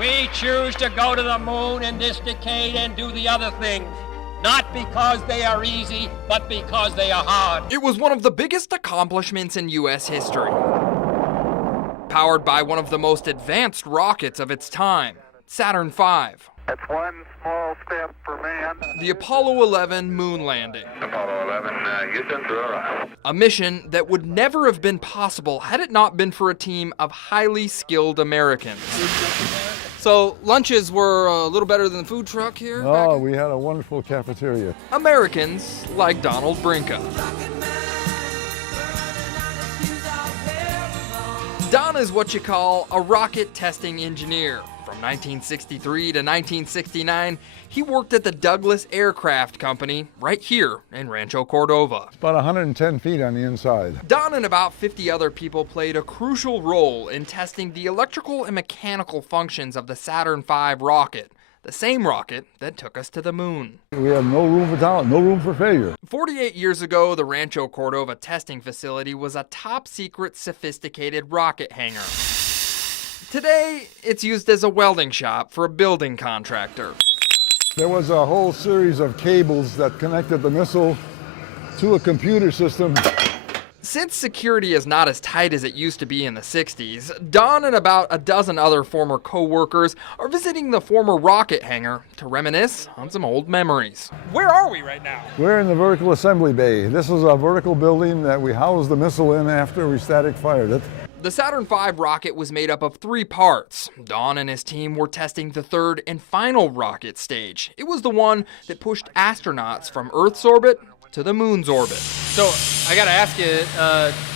We choose to go to the moon in this decade and do the other things, not because they are easy, but because they are hard. It was one of the biggest accomplishments in U.S. history. Powered by one of the most advanced rockets of its time, Saturn V. That's one small step for man. The Apollo 11 moon landing. Apollo 11, Houston to arrival. A mission that would never have been possible had it not been for a team of highly skilled Americans. So lunches were a little better than the food truck here? Oh, we had a wonderful cafeteria. Americans like Donald Brinka. Don is what you call a rocket testing engineer. From 1963 to 1969, he worked at the Douglas Aircraft Company right here in Rancho Cordova. About 110 feet on the inside. Don and about 50 other people played a crucial role in testing the electrical and mechanical functions of the Saturn V rocket, the same rocket that took us to the moon. We have no room for talent, no room for failure. 48 years ago, the Rancho Cordova testing facility was a top-secret, sophisticated rocket hangar. Today, it's used as a welding shop for a building contractor. There was a whole series of cables that connected the missile to a computer system. Since security is not as tight as it used to be in the 60s, Don and about a dozen other former co-workers are visiting the former rocket hangar to reminisce on some old memories. Where are we right now? We're in the vertical assembly bay. This is a vertical building that we housed the missile in after we static fired it. The Saturn V rocket was made up of 3 parts. Don and his team were testing the third and final rocket stage. It was the one that pushed astronauts from Earth's orbit to the moon's orbit. So I gotta ask you,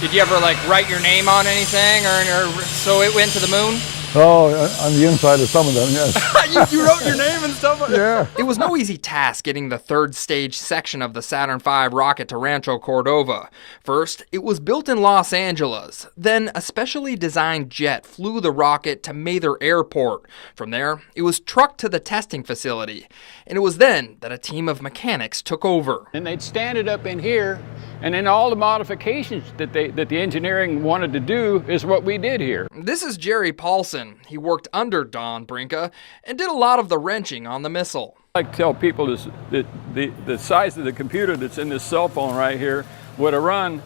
did you ever write your name on anything, or so it went to the moon? Oh, on the inside of some of them, yes. you wrote your name and stuff? Yeah. It was no easy task getting the third stage section of the Saturn V rocket to Rancho Cordova. First, it was built in Los Angeles. Then, a specially designed jet flew the rocket to Mather Airport. From there, it was trucked to the testing facility. And it was then that a team of mechanics took over. And they'd stand it up in here, and then all the modifications that the engineering wanted to do is what we did here. This is Jerry Paulson. He worked under Don Brinka and did a lot of the wrenching on the missile. I like to tell people this, that the size of the computer that's in this cell phone right here would have run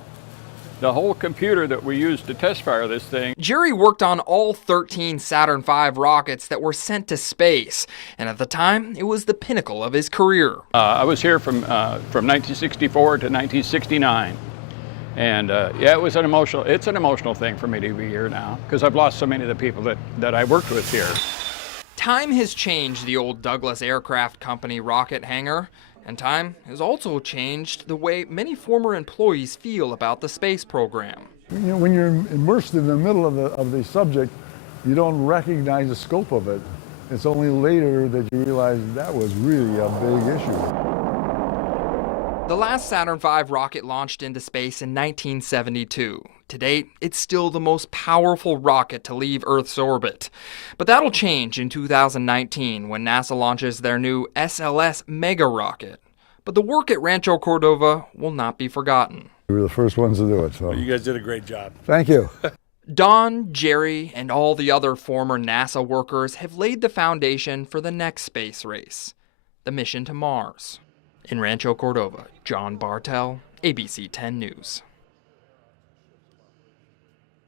the whole computer that we used to test fire this thing. Jerry worked on all 13 Saturn V rockets that were sent to space, and at the time, it was the pinnacle of his career. I was here from 1964 to 1969. And yeah, it's an emotional thing for me to be here now, because I've lost so many of the people that I worked with here. Time has changed the old Douglas Aircraft Company rocket hangar, and time has also changed the way many former employees feel about the space program. You know, when you're immersed in the middle of the subject, you don't recognize the scope of it. It's only later that you realize that was really a big issue. The last Saturn V rocket launched into space in 1972. To date, it's still the most powerful rocket to leave Earth's orbit. But that'll change in 2019 when NASA launches their new SLS mega rocket. But the work at Rancho Cordova will not be forgotten. We were the first ones to do it, so. You guys did a great job. Thank you. Don, Jerry, and all the other former NASA workers have laid the foundation for the next space race, the mission to Mars. In Rancho Cordova, John Bartel, ABC 10 News.